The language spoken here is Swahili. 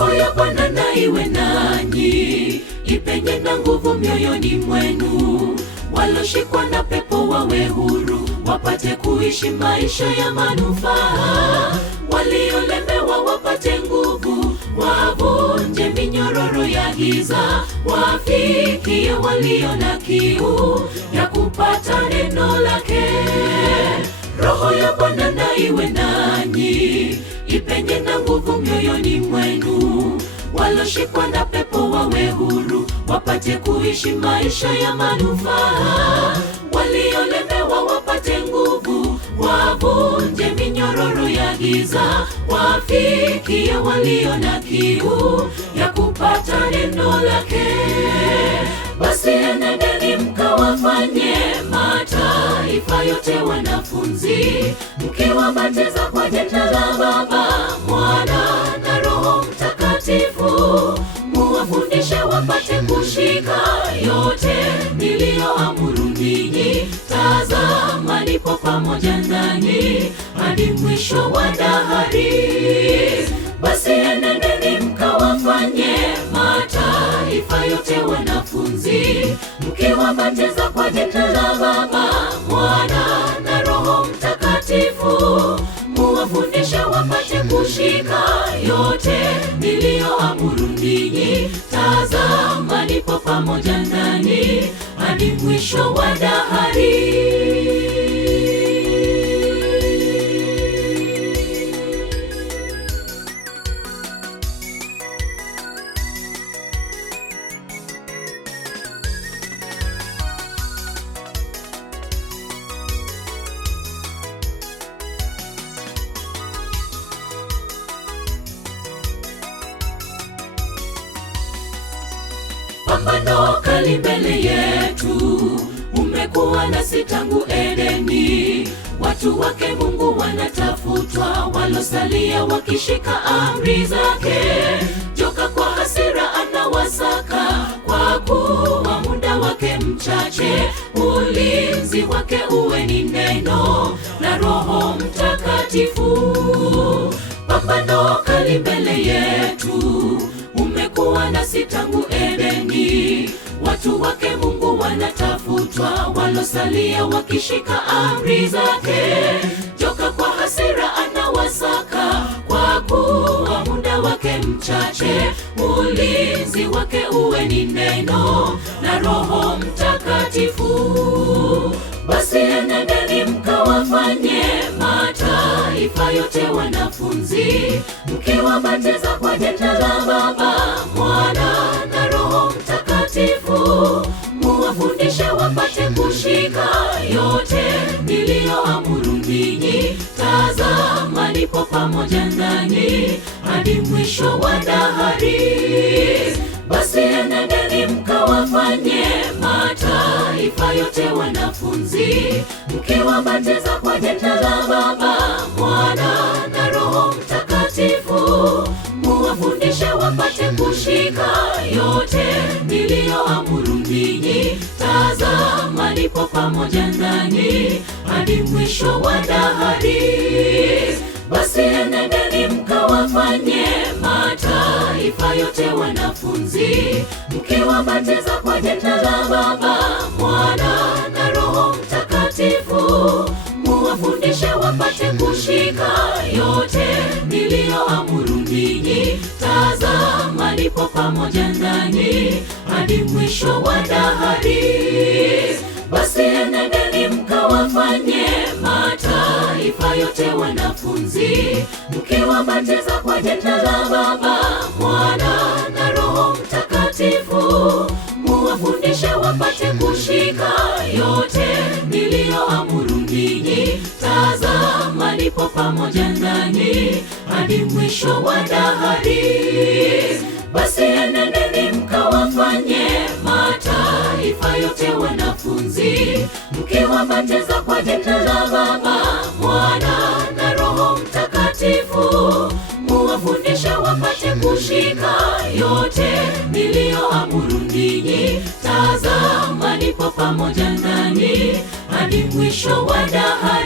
Roho ya Bwana na iwe nanyi, ipenye na nguvu mioyoni mwenu. Waloshikwa na pepo wawe huru, wapate kuishi maisha ya manufaa. Waliolemewa wapate nguvu, wavunje minyororo ya giza. Wafikie walio na kiu ya kupata neno lake. Roho ya Bwana na iwe nanyi, ipenye na nguvu mioyoni mwenu. Waloshikwa na pepo wawe huru, wapate kuishi maisha ya manufaa. Waliolemewa wapate nguvu, wavunje minyororo ya giza. Wafikie walio na kiu ya kupata neno lake. Basi enendeni mkawafanye mataifa yote wanafunzi, mkiwabatiza kwa jina la Baba, Mwana na Roho Mtakatifu. Muwafundishe wapate kushika yote niliyoamuru ninyi. Tazama, nipo pamoja nanyi hadi mwisho wa dahari. Basi enendeni mkawafanye mataifa yote wanafunzi, mkiwabatiza kwa jina la Baba, Mwana na Roho Mtakatifu. Muwafundishe wapate kushika yote niliyoamuru ninyi. Tazama, nipo pamoja nanyi hadi mwisho wa dahari. Pambano kali mbele yetu, umekuwa nasi tangu Edeni. Watu wake Mungu wanatafutwa, walosalia wakishika amri zake. Joka kwa hasira anawasaka, kwa kuwa muda wake mchache. Ulinzi wake uwe ni neno na Roho Mtakatifu. Pambano kali mbele yetu, umekuwa nasi tangu Edeni. Watu wake Mungu wanatafutwa, walosalia wakishika amri zake. Joka kwa hasira anawasaka, kwa kuwa muda wake mchache. Ulinzi wake uwe ni neno na Roho Mtakatifu. Basi enendeni mkawafanye mataifa yote wanafunzi, mkiwabatiza kwa jina la Baba, Mwana na Roho Mtakatifu. Muwafundishe wapate kushika yote niliyoamuru ninyi. Tazama, nipo pamoja nanyi hadi mwisho wa dahari. Basi enendeni mkawafanye mataifa yote wanafunzi, mkiwabatiza kwa jina la Baba, Mwana na Roho Mtakatifu. Muwafundishe wapate kushika yote niliyoamuru ninyi. Tazama, nipo pamoja nanyi hadi mwisho wa dahari. Basi enendeni mkawafanye mataifa yote wanafunzi, mkiwabatiza kwa jina la Baba, Mwana na Roho Mtakatifu. Muwafundishe wapate kushika yote niliyoamuru ninyi. Tazama, nipo pamoja nanyi hadi mwisho wa dahari. Basi enendeni mkawafanye mataifa yote wanafunzi, mkiwabatiza kwa jina la Baba, Mwana na Roho Mtakatifu. Muwafundishe wapate kushika yote niliyoamuru ninyi. Tazama, nipo pamoja nanyi hadi mwisho wa dahari. Basi enendeni mkawafanye mataifa yote wanafunzi, mkiwabatiza kwa jina la Baba, Mwana na Roho Mtakatifu. Muwafundishe wapate kushika yote niliyoamuru ninyi. Tazama, nipo pamoja nanyi hadi mwisho wa dahari.